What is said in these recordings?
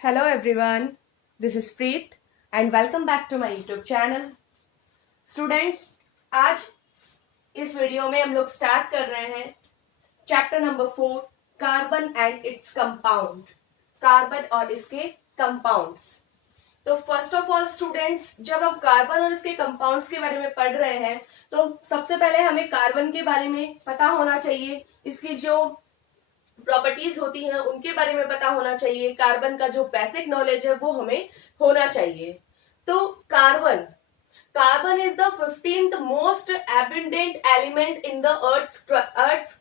Hello everyone, this is Preet and welcome back to my YouTube channel. Students, आज इस video में हम लोग स्टार्ट कर रहे हैं chapter number 4 carbon and its compound, carbon और इसके कंपाउंड्स। तो फर्स्ट ऑफ ऑल स्टूडेंट्स, जब हम कार्बन और इसके कंपाउंड्स के बारे में पढ़ रहे हैं तो सबसे पहले हमें कार्बन के बारे में पता होना चाहिए, इसकी जो प्रॉपर्टीज होती हैं उनके बारे में पता होना चाहिए, कार्बन का जो बेसिक नॉलेज है वो हमें होना चाहिए। तो carbon carbon is the 15th most abundant element in the earth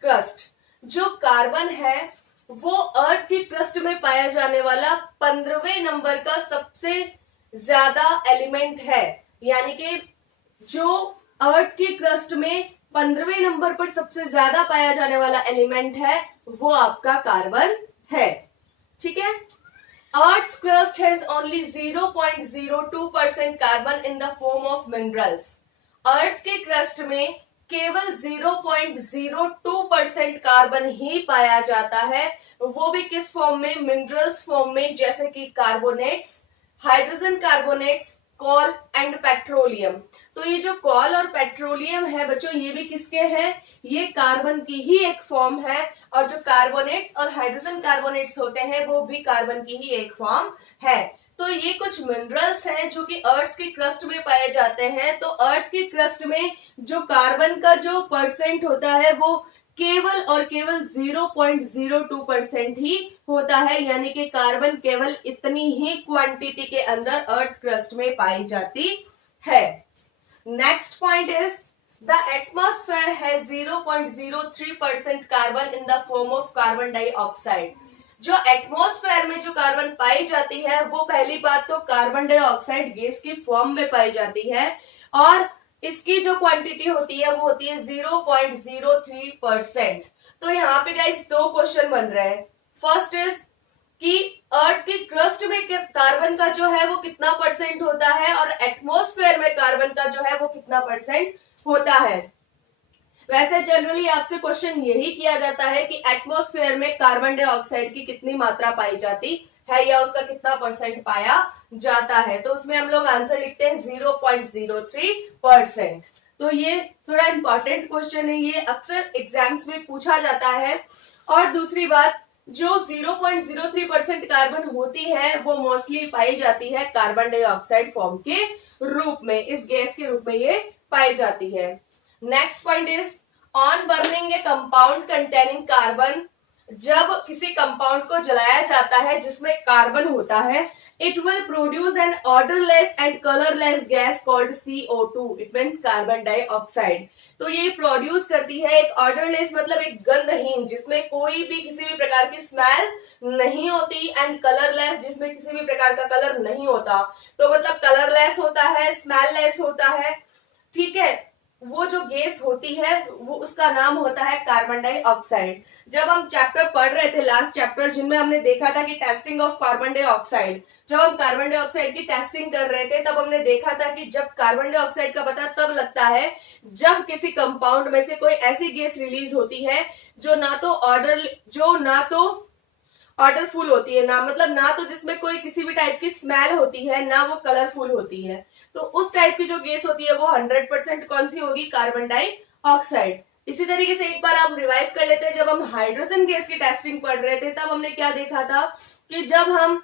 crust. जो कार्बन है वो अर्थ की क्रस्ट में पाया जाने वाला 15वें नंबर का सबसे ज्यादा एलिमेंट है, यानी कि जो अर्थ की क्रस्ट में 15वें नंबर पर सबसे ज्यादा पाया जाने वाला एलिमेंट है वो आपका कार्बन है। ठीक है। Earth's crust has only 0.02% carbon in the form of minerals. Earth के क्रस्ट में केवल 0.02% कार्बन ही पाया जाता है, वो भी किस फॉर्म में? मिनरल्स फॉर्म में, जैसे कि carbonates, hydrogen carbonates, call and petroleum. तो ये जो कॉल और पेट्रोलियम है बच्चों, ये भी किसके हैं? ये कार्बन की ही एक फॉर्म है, और जो कार्बोनेट्स और हाइड्रोजन कार्बोनेट्स होते हैं वो भी कार्बन की ही एक फॉर्म है। तो ये कुछ मिनरल्स हैं जो कि अर्थ की क्रस्ट में पाए जाते हैं। तो अर्थ की क्रस्ट में जो कार्बन का जो परसेंट होता है वो केवल और केवल 0.02% ही होता है, यानी कि कार्बन केवल इतनी ही क्वांटिटी के अंदर अर्थ क्रस्ट में पाई जाती है। Next point is the atmosphere has 0.03% carbon in the form of carbon dioxide. जो एटमॉस्फेयर में जो कार्बन पाई जाती है वो पहली बात तो कार्बन डाइऑक्साइड गैस की फॉर्म में पाई जाती है, और इसकी जो क्वांटिटी होती है वो होती है 0.03%। तो यहाँ पे गाइस दो क्वेश्चन बन रहे हैं। फर्स्ट इज कि अर्थ की क्रस्ट में कार्बन का जो है वो कितना परसेंट होता है, और एटमॉस्फेयर में कार्बन का जो है वो कितना परसेंट होता है। वैसे जनरली आपसे क्वेश्चन यही किया जाता है कि एटमॉस्फेयर में कार्बन डाइऑक्साइड की कितनी मात्रा पाई जाती है या उसका कितना परसेंट पाया जाता है। तो उसमें हम लोग आंसर लिखते हैं 0.03%। तो ये थोड़ा इंपॉर्टेंट क्वेश्चन है, ये अक्सर एग्जाम्स में पूछा जाता है। और दूसरी बात, जो 0.03% कार्बन होती है वो मोस्टली पाई जाती है कार्बन डाइऑक्साइड फॉर्म के रूप में, इस गैस के रूप में ये पाई जाती है। Next point is on burning A compound containing carbon. जब किसी कंपाउंड को जलाया जाता है जिसमें कार्बन होता है, it will produce an odourless and colourless gas called CO2, it means carbon dioxide. तो ये प्रोड्यूस करती है एक ऑर्डरलेस मतलब एक गंधहीन, जिसमें कोई भी किसी भी प्रकार की स्मेल नहीं होती, एंड कलरलेस जिसमें किसी भी प्रकार का कलर नहीं होता। तो मतलब कलरलेस होता है, स्मेललेस होता है। ठीक है, वो जो गैस होती है वो उसका नाम होता है कार्बन डाइऑक्साइड। जब हम चैप्टर पढ़ रहे थे, लास्ट चैप्टर, जिनमें हमने देखा था कि टेस्टिंग ऑफ कार्बन डाइऑक्साइड, जब हम कार्बन डाइऑक्साइड की टेस्टिंग कर रहे थे तब हमने देखा था कि जब कार्बन डाइऑक्साइड का पता तब लगता है जब किसी कंपाउंड में से कोई ऐसी गैस रिलीज होती है जो ना तो ऑर्डरफुल होती है, ना मतलब ना तो जिसमें कोई किसी भी टाइप की स्मेल होती है, ना वो कलरफुल होती है। तो उस टाइप की जो गैस होती है वो 100% कौन सी होगी? Carbon dioxide. इसी तरीके से एक बार आप रिवाइज कर लेते हैं, जब हम हाइड्रोजन गैस की टेस्टिंग पढ़ रहे थे तब हमने क्या देखा था कि जब हम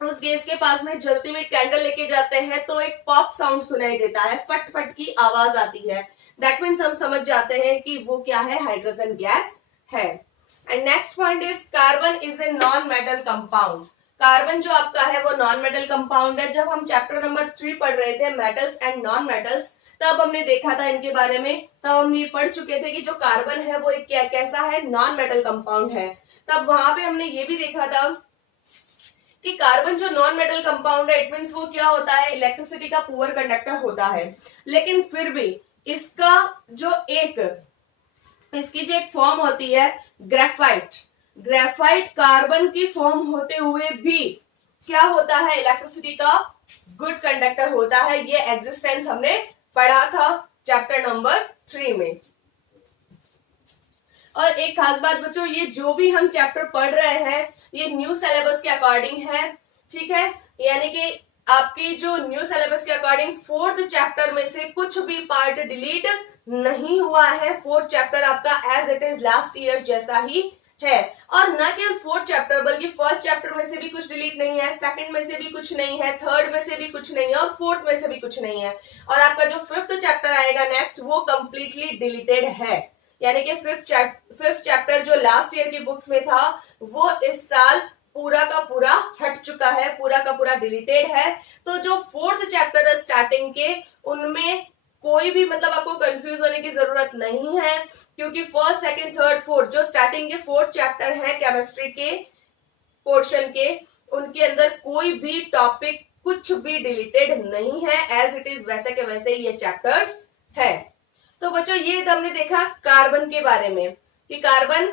उस गैस के पास में जलती हुई कैंडल लेके जाते हैं तो एक पॉप साउंड सुनाई देता है, फट फट की आवाज आती है। दैट मीन्स हम समझ जाते हैं कि वो क्या है? हाइड्रोजन गैस है। And next point is carbon is a non metal compound. Carbon जो आपका है वो नॉन मेटल कंपाउंड है। जब हम चैप्टर नंबर 3 पढ़ रहे थे मेटल्स एंड नॉन मेटल्स, तब हमने देखा था इनके बारे में, तब हम ये पढ़ चुके थे कि जो कार्बन है वो एक कैसा है? नॉन मेटल कंपाउंड है। तब वहां पे हमने ये भी देखा था कि कार्बन जो नॉन मेटल कंपाउंड है, इट मीन्स वो क्या होता है? इलेक्ट्रिसिटी का पुअर कंडक्टर होता है। लेकिन फिर भी इसकी जो एक फॉर्म होती है ग्रेफाइट, ग्रेफाइट कार्बन की फॉर्म होते हुए भी क्या होता है? इलेक्ट्रिसिटी का गुड कंडक्टर होता है। ये एग्जिस्टेंस हमने पढ़ा था चैप्टर नंबर 3 में। और एक खास बात बच्चों, ये जो भी हम चैप्टर पढ़ रहे हैं ये न्यू सिलेबस के अकॉर्डिंग है। ठीक है, यानी कि आपकी जो न्यू सिलेबस के अकॉर्डिंग फोर्थ चैप्टर में से कुछ भी पार्ट डिलीट नहीं हुआ है। फोर्थ चैप्टर आपका as it is last year जैसा ही है। और न केवल फोर्थ चैप्टर बल्कि फर्स्ट चैप्टर में से भी कुछ डिलीट नहीं है, सेकंड में से भी कुछ नहीं है, थर्ड में से भी कुछ नहीं है और फोर्थ में से भी कुछ नहीं है। और आपका जो फिफ्थ चैप्टर आएगा नेक्स्ट वो कंप्लीटली डिलीटेड है। यानी कि फिफ्थ चैप्टर जो लास्ट ईयर की बुक्स में था वो इस साल पूरा का पूरा हट चुका है, पूरा का पूरा डिलीटेड है। तो जो फोर्थ चैप्टर है स्टार्टिंग के, उनमें कोई भी मतलब आपको कंफ्यूज होने की जरूरत नहीं है, क्योंकि फर्स्ट सेकंड थर्ड फोर्थ जो स्टार्टिंग के फोर्थ चैप्टर है केमिस्ट्री के पोर्शन के, उनके अंदर कोई भी टॉपिक कुछ भी डिलीटेड नहीं है, एज इट इज वैसे के वैसे ये चैप्टर्स है। तो बच्चों ये हमने देखा कार्बन के बारे में कि carbon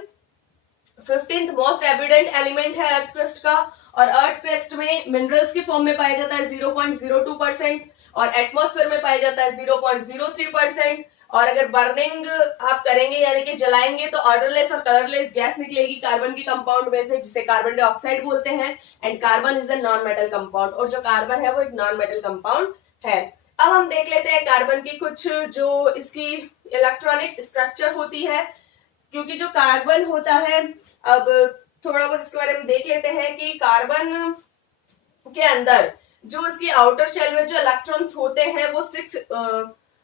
15th most abundant element है अर्थ क्रस्ट का, और अर्थ क्रस्ट में मिनरल्स के फॉर्म में पाया जाता है 0.02% और एटमॉस्फेयर में पाया जाता है 0.03%। और अगर बर्निंग आप करेंगे यानी कि जलाएंगे तो ऑर्डरलेस और कलरलेस गैस निकलेगी कार्बन के कंपाउंड में से, जिसे कार्बन डाइऑक्साइड बोलते हैं। And carbon is a non metal compound, और जो कार्बन है वो एक नॉन मेटल कंपाउंड है। अब हम देख लेते हैं कार्बन की कुछ जो इसकी इलेक्ट्रॉनिक स्ट्रक्चर होती है, क्योंकि जो कार्बन होता है, अब थोड़ा बहुत इसके बारे में देख लेते हैं कि कार्बन के अंदर जो इसकी आउटर शेल में जो इलेक्ट्रॉन्स होते हैं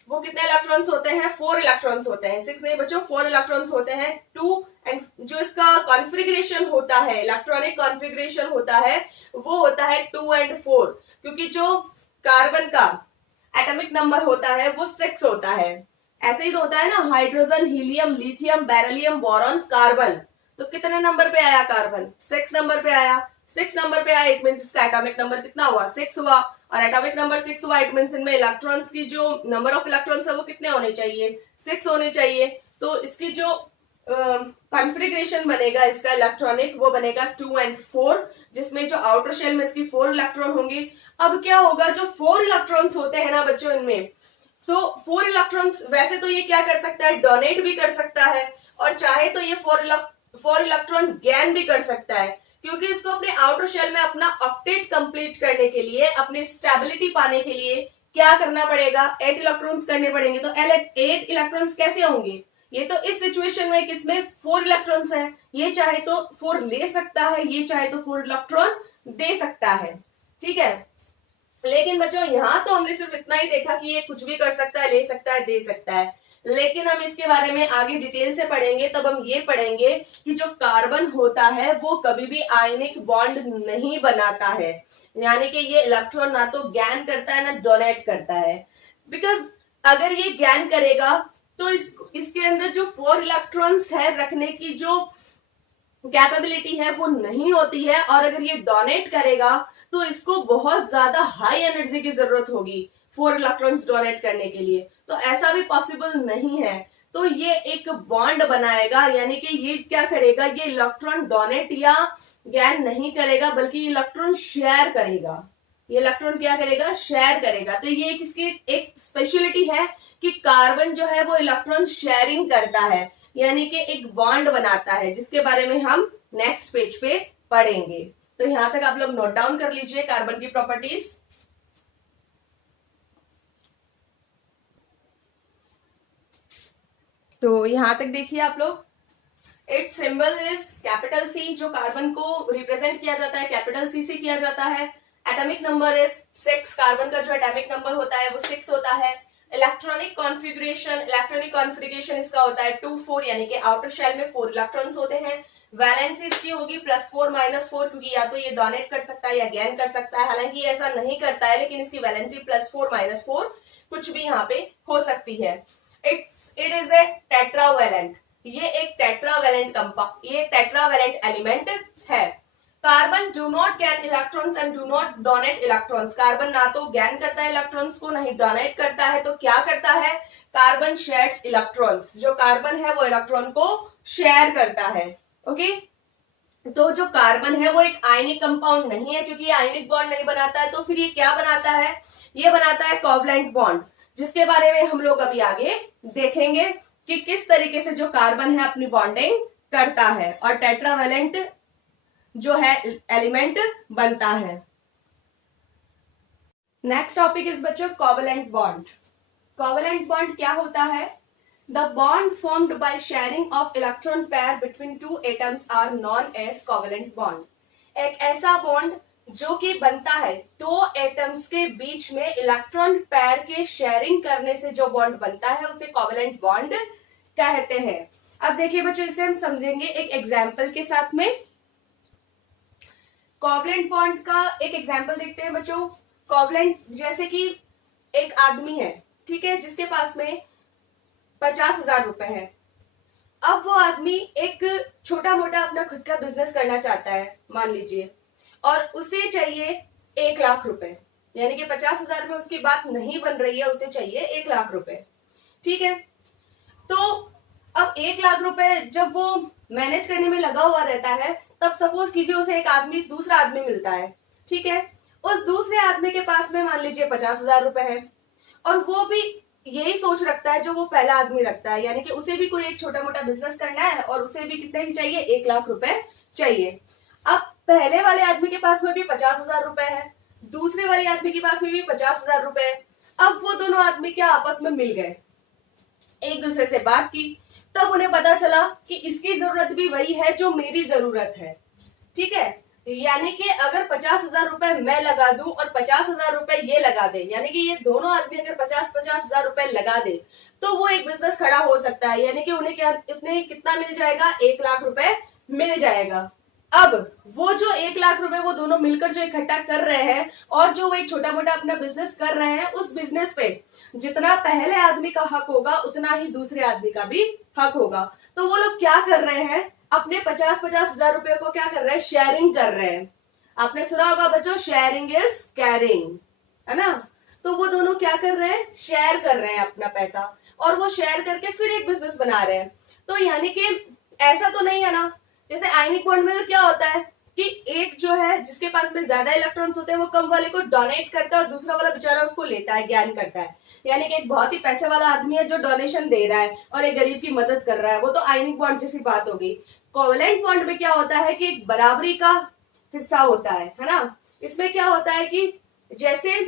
वो कितने इलेक्ट्रॉन्स होते हैं? 4 इलेक्ट्रॉन्स होते हैं, 6 नहीं बच्चों, 4 इलेक्ट्रॉन्स होते हैं। 2 एंड जो इसका कॉन्फ़िगरेशन होता है, इलेक्ट्रॉनिक कॉन्फ़िगरेशन होता है वो होता है 2 एंड 4, क्योंकि जो कार्बन का एटॉमिक नंबर होता है वो 6 होता है। ऐसे ही तो होता है ना, hydrogen, helium, lithium, beryllium, boron, carbon. तो कितने नंबर पे आया कार्बन? 6 नंबर पे आया। 6 नंबर पे आया, इट मींस इसका एटॉमिक नंबर कितना हुआ? 6 हुआ। और एटॉमिक नंबर 6 हुआ, इट मींस इनमें इलेक्ट्रॉन्स की जो नंबर ऑफ इलेक्ट्रॉन्स है वो कितने होने चाहिए? 6 होने चाहिए। तो इसकी जो कॉन्फ़िगरेशन बनेगा इसका इलेक्ट्रॉनिक वो बनेगा 2 एंड 4, जिसमें जो आउटर शेल में इसकी 4 इलेक्ट्रॉन होंगे। अब क्या होगा, जो 4 इलेक्ट्रॉन्स होते हैं ना बच्चों इनमें, तो 4 इलेक्ट्रॉन्स वैसे तो ये क्या कर सकता है? डोनेट भी कर सकता है, और चाहे तो ये 4 इलेक्ट्रॉन गैन भी कर सकता है, क्योंकि इसको अपने आउटर शेल में अपना ऑक्टेट कंप्लीट करने के लिए, अपनी स्टेबिलिटी पाने के लिए क्या करना पड़ेगा? 8 इलेक्ट्रॉन्स करने पड़ेंगे। तो 8 इलेक्ट्रॉन्स कैसे होंगे? ये तो इस सिचुएशन में किसमें 4 इलेक्ट्रॉन्स है, ये चाहे तो 4 ले सकता है, ये चाहे तो 4 इलेक्ट्रॉन दे सकता है। ठीक है, लेकिन बच्चों यहां तो हमने सिर्फ इतना ही देखा कि ये कुछ भी कर सकता है, ले सकता है, दे सकता है। लेकिन हम इसके बारे में आगे डिटेल से पढ़ेंगे, तब हम ये पढ़ेंगे कि जो कार्बन होता है वो कभी भी आयनिक बॉन्ड नहीं बनाता है, यानी कि ये इलेक्ट्रॉन ना तो गैन करता है ना डोनेट करता है। बिकॉज अगर ये गैन करेगा तो इसके अंदर जो 4 इलेक्ट्रॉन्स है रखने की जो कैपेबिलिटी है वो नहीं होती है, और अगर ये डोनेट करेगा तो इसको बहुत ज्यादा हाई एनर्जी की जरूरत होगी 4 इलेक्ट्रॉन्स डोनेट करने के लिए, तो ऐसा भी पॉसिबल नहीं है। तो ये एक बॉन्ड बनाएगा, यानी कि ये क्या करेगा, ये इलेक्ट्रॉन डोनेट या गैन नहीं करेगा बल्कि इलेक्ट्रॉन शेयर करेगा। ये इलेक्ट्रॉन क्या करेगा? शेयर करेगा। तो ये इसकी एक स्पेशलिटी है कि कार्बन जो है वो इलेक्ट्रॉन शेयरिंग करता है, यानी कि एक बॉन्ड बनाता है, जिसके बारे में हम नेक्स्ट पेज पे पढ़ेंगे। तो यहां तक आप लोग नोट डाउन कर लीजिए कार्बन की प्रॉपर्टीज। तो यहां तक देखिए आप लोग, it symbol is capital C, जो कार्बन को रिप्रेजेंट किया जाता है कैपिटल सी से किया जाता है। एटॉमिक नंबर इज 6, कार्बन का जो एटॉमिक नंबर होता है वो 6 होता है। इलेक्ट्रॉनिक कॉन्फ़िगरेशन इसका होता है 2 4, यानी कि आउटर शेल में 4 इलेक्ट्रॉन्स होते हैं। वैलेंसी इसकी होगी +4 -4, क्योंकि या तो ये डोनेट कर सकता है या गैन कर सकता है। हालांकि ऐसा नहीं करता है, लेकिन इसकी वैलेंसी +4 -4 कुछ भी यहाँ पे हो सकती है। इट इज ए टेट्रावैलेंट, ये एक टेट्रावैलेंट एलिमेंट है। Carbon do not gain electrons and do not donate electrons, carbon ना तो गैन करता है इलेक्ट्रॉन्स को, ना ही डोनेट करता है। तो क्या करता है? कार्बन शेयर्स इलेक्ट्रॉन्स, जो कार्बन है वो इलेक्ट्रॉन को शेयर करता है। ओके, तो जो कार्बन है वो एक आयनिक कंपाउंड नहीं है, क्योंकि ये आयनिक बॉन्ड नहीं बनाता है। तो फिर ये क्या बनाता है? ये बनाता है कोवलेंट बॉन्ड, जिसके बारे में हम लोग अभी आगे देखेंगे कि किस तरीके से जो कार्बन है अपनी बॉन्डिंग करता है और टेट्रावैलेंट जो है एलिमेंट बनता है। नेक्स्ट टॉपिक इज बच्चों कोवेलेंट बॉन्ड। कोवेलेंट बॉन्ड क्या होता है? The bond formed by sharing of electron pair between two atoms are known as covalent bond. एक ऐसा बॉन्ड जो कि बनता है दो एटम्स के बीच में इलेक्ट्रॉन पेयर के शेयरिंग करने से जो बॉन्ड बनता है उसे कोवेलेंट बॉन्ड कहते हैं। अब देखिए बच्चों, इसे हम समझेंगे एक एग्जाम्पल के साथ में। कोवेलेंट बॉन्ड का एक एग्जाम्पल देखते हैं बच्चों। कोवेलेंट जैसे कि एक आदमी है, ठीक है, जिसके पास में 50,000 रुपए है। अब वो आदमी एक छोटा मोटा अपना खुद का बिजनेस करना चाहता है मान लीजिए, और उसे चाहिए 1,00,000 रुपए, यानी कि 50,000 में उसकी बात नहीं बन रही है, उसे चाहिए 1,00,000 रुपए। ठीक है, तो अब 1,00,000 रुपए जब वो मैनेज करने में लगा हुआ रहता है, तब सपोज कीजिए उसे एक आदमी दूसरा आदमी मिलता है। ठीक है, उस दूसरे आदमी के पास में मान लीजिए 50,000 रुपए है, और वो भी यही सोच रखता है जो वो पहला आदमी रखता है, यानी कि उसे भी कोई एक छोटा मोटा बिजनेस करना है और उसे भी कितने ही चाहिए, 1,00,000 रुपए चाहिए। अब पहले वाले आदमी के पास में भी 50,000 रुपए है, दूसरे वाले आदमी के पास में भी 50,000 रुपए है। अब वो दोनों आदमी क्या आपस में मिल गए, एक दूसरे से बात की, तब उन्हें पता चला कि इसकी जरूरत भी वही है जो मेरी जरूरत है। ठीक है, यानी कि अगर 50,000 रुपए मैं लगा दूं और 50,000 रुपए ये लगा दे, यानी कि ये दोनों आदमी अगर 50,000 रुपए लगा दे, तो वो एक बिजनेस खड़ा हो सकता है, यानी कि उन्हें क्या इतने कितना मिल जाएगा, 1,00,000 रुपए मिल जाएगा। अब वो जो 1,00,000 रुपए वो दोनों मिलकर जो इकट्ठा कर रहे हैं और जो वो एक छोटा मोटा अपना बिजनेस कर रहे हैं, उस बिजनेस पे जितना पहले आदमी का हक होगा उतना ही दूसरे आदमी का भी हक होगा। तो वो लोग क्या कर रहे हैं, अपने 50,000 रुपए को क्या कर रहे हैं, शेयरिंग कर रहे हैं। आपने सुना होगा बच्चों, शेयरिंग इज कैरिंग, है ना। तो वो दोनों क्या कर रहे हैं, शेयर कर रहे हैं अपना पैसा, और वो शेयर करके फिर एक बिजनेस बना रहे हैं। तो यानी कि ऐसा तो नहीं है ना, जैसे आयनिक बॉन्ड में तो क्या होता है कि एक जो है जिसके पास में ज्यादा इलेक्ट्रॉन्स होते हैं वो कम वाले को डोनेट करता है और दूसरा वाला बेचारा उसको लेता है, ज्ञान करता है। यानी कि एक बहुत ही पैसे वाला आदमी है जो डोनेशन दे रहा है और एक गरीब की मदद कर रहा है, वो तो आयनिक बॉन्ड जैसी बात हो गई। कोवेलेंट बॉन्ड में क्या होता है कि एक बराबरी का हिस्सा होता है ना। इसमें क्या होता है कि जैसे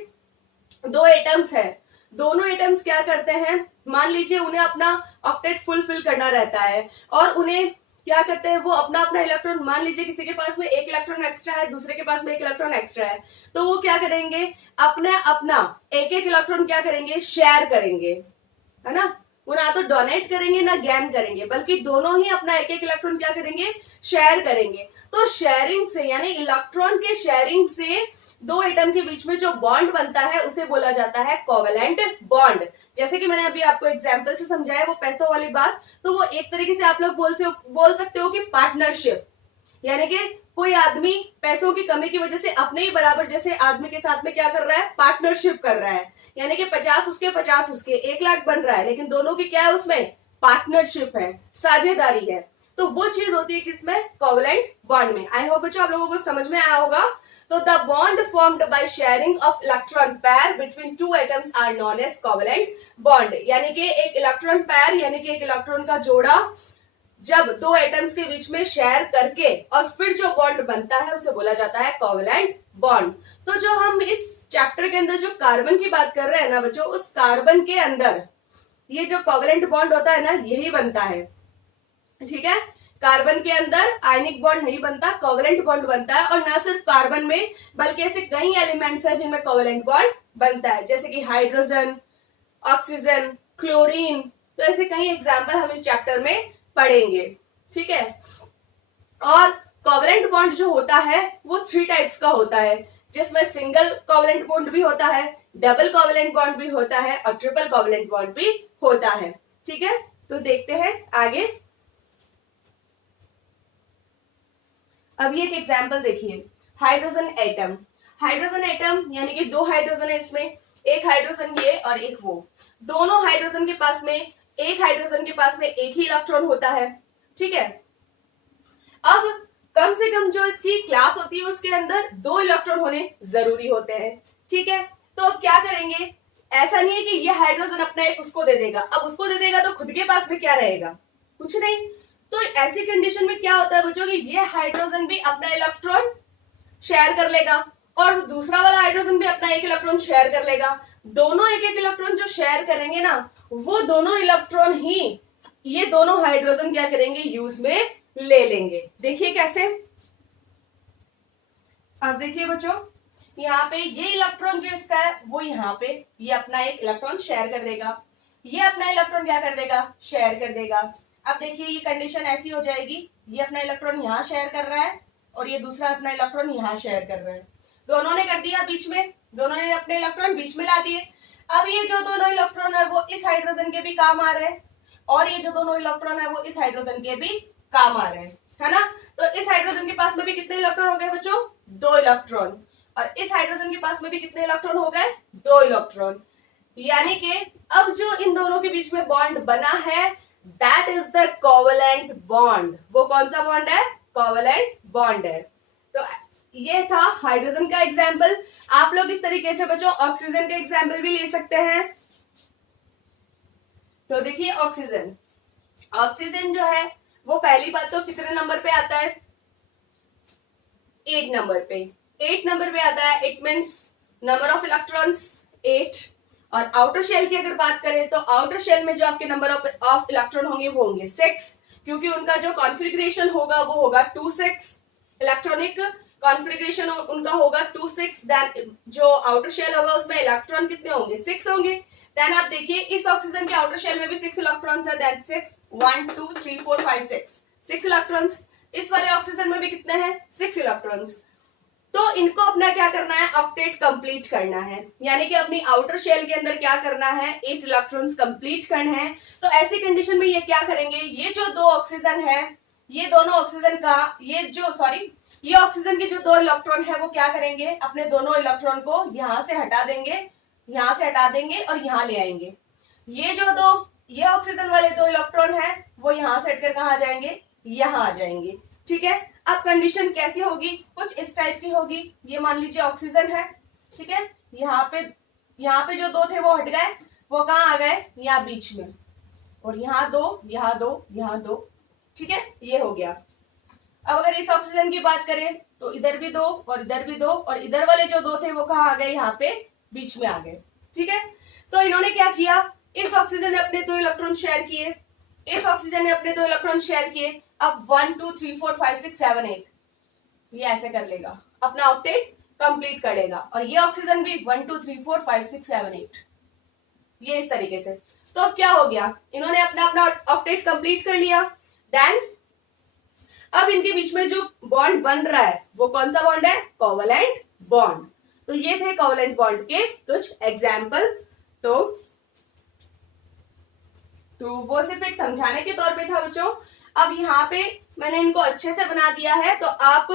दो एटम्स है, दोनों एटम्स क्या करते हैं, मान लीजिए उन्हें अपना ऑक्टेट फुलफिल करना रहता है, और उन्हें क्या करते हैं, वो अपना अपना इलेक्ट्रॉन, मान लीजिए किसी के पास में एक इलेक्ट्रॉन एक्स्ट्रा है, दूसरे के पास में एक इलेक्ट्रॉन एक्स्ट्रा है, तो वो क्या करेंगे, अपना अपना एक एक इलेक्ट्रॉन क्या करेंगे, शेयर करेंगे, है ना। वो ना तो डोनेट करेंगे ना ज्ञान करेंगे, बल्कि दोनों ही अपना एक एक इलेक्ट्रॉन क्या करेंगे, शेयर करेंगे। तो शेयरिंग से, यानी इलेक्ट्रॉन के शेयरिंग से दो एटम के बीच में जो बॉन्ड बनता है उसे बोला जाता है कोवेलेंट बॉन्ड। जैसे कि मैंने अभी आपको एग्जांपल से समझाया वो पैसों वाली बात, तो वो एक तरीके से आप लोग बोल सकते हो कि पार्टनरशिप, यानी कि कोई आदमी पैसों की कमी की वजह से अपने ही बराबर जैसे आदमी के साथ में क्या कर रहा है, पार्टनरशिप कर रहा है, यानी कि 50 उसके 50 उसके, 1,00,000 बन रहा है, लेकिन दोनों की क्या है, उसमें पार्टनरशिप है, साझेदारी है। तो वो चीज होती है किसमें, कोवेलेंट बॉन्ड में। आई होप बच्चों आप लोगों को समझ में आया होगा। तो the bond formed by sharing of electron pair between two atoms are known as covalent bond, यानी कि एक इलेक्ट्रॉन पेयर, यानी कि एक इलेक्ट्रॉन का जोड़ा जब दो एटम्स के बीच में शेयर करके और फिर जो बॉन्ड बनता है उसे बोला जाता है कोवेलेंट बॉन्ड। तो जो हम इस चैप्टर के अंदर जो कार्बन की बात कर रहे हैं ना बच्चों, उस कार्बन के अंदर ये जो कोवेलेंट बॉन्ड होता है ना, यही बनता है। ठीक है, कार्बन के अंदर आयनिक बॉन्ड नहीं बनता, कोवेलेंट बॉन्ड बनता है। और ना सिर्फ कार्बन में बल्कि ऐसे कई एलिमेंट्स हैं जिनमें कोवेलेंट बॉन्ड बनता है, जैसे कि हाइड्रोजन, ऑक्सीजन, क्लोरीन। तो ऐसे कई एग्जाम्पल हम इस चैप्टर में पढ़ेंगे। ठीक है, और कोवेलेंट बॉन्ड जो होता है वो 3 टाइप्स का होता है, जिसमें सिंगल कोवेलेंट बॉन्ड भी होता है, डबल कोवेलेंट बॉन्ड भी होता है और ट्रिपल कोवेलेंट बॉन्ड भी होता है। ठीक है, तो देखते हैं आगे। अब ये एक एग्जाम्पल देखिए, हाइड्रोजन एटम। हाइड्रोजन एटम यानी कि 2 हाइड्रोजन है इसमें, एक हाइड्रोजन ये और एक वो। दोनों हाइड्रोजन के पास में, एक हाइड्रोजन के पास में एक ही इलेक्ट्रॉन होता है। ठीक है, अब कम से कम जो इसकी क्लास होती है उसके अंदर 2 इलेक्ट्रॉन होने जरूरी होते हैं। ठीक है, तो अब क्या करेंगे, ऐसा नहीं है कि ये हाइड्रोजन अपना एक उसको दे देगा, अब उसको दे देगा तो खुद के पास में क्या रहेगा, कुछ नहीं। तो ऐसी कंडीशन में क्या होता है बच्चों कि ये हाइड्रोजन भी अपना इलेक्ट्रॉन शेयर कर लेगा और दूसरा वाला हाइड्रोजन भी अपना एक इलेक्ट्रॉन शेयर कर लेगा। दोनों एक एक इलेक्ट्रॉन जो शेयर करेंगे ना, वो दोनों इलेक्ट्रॉन ही ये दोनों हाइड्रोजन क्या करेंगे, यूज में ले लेंगे। देखिए कैसे, अब देखिए बच्चों, यहाँ पे ये इलेक्ट्रॉन जो इसका है वो यहाँ पे ये अपना एक इलेक्ट्रॉन शेयर कर देगा, ये अपना इलेक्ट्रॉन क्या कर देगा, शेयर कर देगा। अब देखिए ये कंडीशन ऐसी हो जाएगी, ये अपना इलेक्ट्रॉन यहाँ शेयर कर रहा है और ये दूसरा अपना इलेक्ट्रॉन यहाँ शेयर कर रहा है। दोनों ने कर दिया बीच में, दोनों ने अपने इलेक्ट्रॉन बीच में ला दिए। अब ये जो दोनों इलेक्ट्रॉन है वो इस हाइड्रोजन के भी काम आ रहे हैं और ये जो दोनों इलेक्ट्रॉन है वो इस हाइड्रोजन के भी काम आ रहे हैं, है ना। तो इस हाइड्रोजन के पास में भी कितने इलेक्ट्रॉन हो गए बच्चों, 2 इलेक्ट्रॉन, और इस हाइड्रोजन के पास में भी कितने इलेक्ट्रॉन हो गए, 2 इलेक्ट्रॉन। यानी कि अब जो इन दोनों के बीच में बॉन्ड बना है that is the covalent bond. वो कौन सा बॉन्ड है, कोवेलेंट बॉन्ड है। तो ये था हाइड्रोजन का एग्जाम्पल। आप लोग इस तरीके से बच्चों ऑक्सीजन का एग्जाम्पल भी ले सकते हैं। तो देखिए ऑक्सीजन, ऑक्सीजन जो है वो पहली बात तो कितने नंबर पे आता है, 8 नंबर पे, 8 नंबर पे आता है। It means number of electrons 8। और आउटर शेल की अगर बात करें तो आउटर शेल में जो आपके नंबर ऑफ इलेक्ट्रॉन होंगे वो होंगे 6, क्योंकि उनका जो कॉन्फ़िगरेशन होगा वो होगा 2-6, इलेक्ट्रॉनिक कॉन्फ़िगरेशन उनका होगा 2-6। देन जो आउटर शेल होगा उसमें इलेक्ट्रॉन कितने होंगे, 6 होंगे। देन आप देखिए इस ऑक्सीजन के आउटर शेल में भी 6 इलेक्ट्रॉन्स है, दैट 6 1 2 3 4 5 6 इलेक्ट्रॉन्स। इस वाले ऑक्सीजन में भी कितने हैं, 6 इलेक्ट्रॉन्स। तो इनको अपना क्या करना है, ऑक्टेट कंप्लीट करना है, यानी कि अपनी आउटर शेल के अंदर क्या करना है, 8 इलेक्ट्रॉन्स कंप्लीट करने हैं। तो ऐसी कंडीशन में ये क्या करेंगे, ये जो 2 ऑक्सीजन है, ये दोनों ऑक्सीजन का ये ऑक्सीजन के जो 2 इलेक्ट्रॉन है वो क्या करेंगे, अपने दोनों इलेक्ट्रॉन को यहां से हटा देंगे, यहां से हटा देंगे और यहां ले आएंगे। ये ऑक्सीजन वाले 2 इलेक्ट्रॉन है वो यहां से हटकर कहां आ जाएंगे, यहां आ जाएंगे। ठीक है, अब कंडीशन कैसी होगी, कुछ इस टाइप की होगी। ये मान लीजिए ऑक्सीजन है, ठीक है, यहाँ पे जो 2 थे वो हट गए, वो कहाँ आ गए, यहाँ बीच में, और यहाँ 2 यहाँ 2 यहाँ 2, ठीक है, ये हो गया। अब अगर इस ऑक्सीजन की बात करें तो इधर भी 2 और इधर भी 2, और इधर वाले जो 2 थे वो कहाँ आ गए, यहाँ पे बीच में आ गए। ठीक है, तो इन्होंने क्या किया, इस ऑक्सीजन ने अपने 2 इलेक्ट्रॉन शेयर किए, इस ऑक्सीजन ने अपने 2 इलेक्ट्रॉन शेयर किए। अब 1 2 3 4 5 6 7 8 ये ऐसे कर लेगा, अपना ऑक्टेट कंप्लीट कर लेगा। और ये ऑक्सीजन भी 1 2 3 4 5 6 7 8 ये इस तरीके से। तो अब क्या हो गया, इन्होंने अपना ऑक्टेट कंप्लीट कर लिया। देन अब इनके बीच में जो बॉन्ड बन रहा है वो कौन सा बॉन्ड है, कोवेलेंट बॉन्ड। तो ये थे कोवेलेंट बॉन्ड के कुछ एग्जाम्पल। तो वो सिर्फ एक समझाने के तौर पे था बच्चों। अब यहाँ पे मैंने इनको अच्छे से बना दिया है, तो आप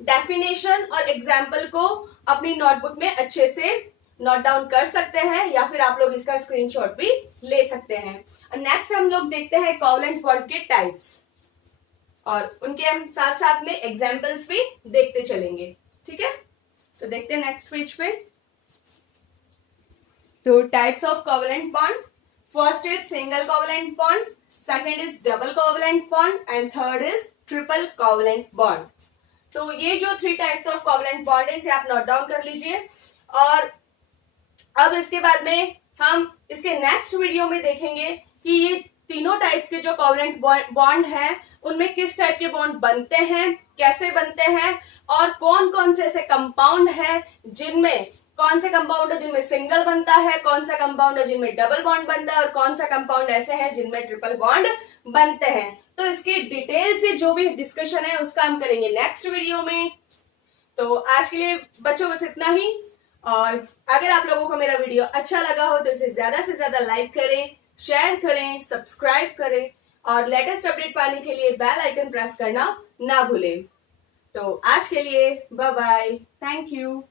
डेफिनेशन और एग्जाम्पल को अपनी नोटबुक में अच्छे से नोट डाउन कर सकते हैं, या फिर आप लोग इसका स्क्रीनशॉट भी ले सकते हैं। और नेक्स्ट हम लोग देखते हैं कोवेलेंट बॉन्ड के टाइप्स, और उनके हम साथ साथ में एग्जाम्पल्स भी देखते चलेंगे। ठीक है, तो देखते हैं नेक्स्ट पेज पे। तो types of covalent bond, first is single covalent bond, second is double covalent bond, and third is triple covalent bond. तो ये जो 3 टाइप्स ऑफ कोवेलेंट बॉन्ड है इसे आप नोट डाउन कर लीजिए। और अब इसके बाद में हम इसके नेक्स्ट वीडियो में देखेंगे कि ये तीनों टाइप्स के जो कोवेलेंट बॉन्ड हैं उनमें किस टाइप के बॉन्ड बनते हैं, कैसे बनते हैं, और कौन कौन से ऐसे कंपाउंड है जिनमें कौन से कंपाउंड है जिनमें सिंगल बनता है, कौन सा कंपाउंड है जिनमें डबल बॉन्ड बनता है, और कौन सा कंपाउंड ऐसे हैं जिनमें ट्रिपल बॉन्ड बनते हैं। तो इसकी डिटेल से जो भी डिस्कशन है उसका हम करेंगे नेक्स्ट वीडियो में। तो आज के लिए बच्चों बस इतना ही। और अगर आप लोगों को मेरा वीडियो अच्छा लगा हो तो इसे ज्यादा से ज्यादा लाइक करें, शेयर करें, सब्सक्राइब करें, और लेटेस्ट अपडेट पाने के लिए बेल आइकन प्रेस करना ना भूलें। तो आज के लिए बाय बाय, थैंक यू।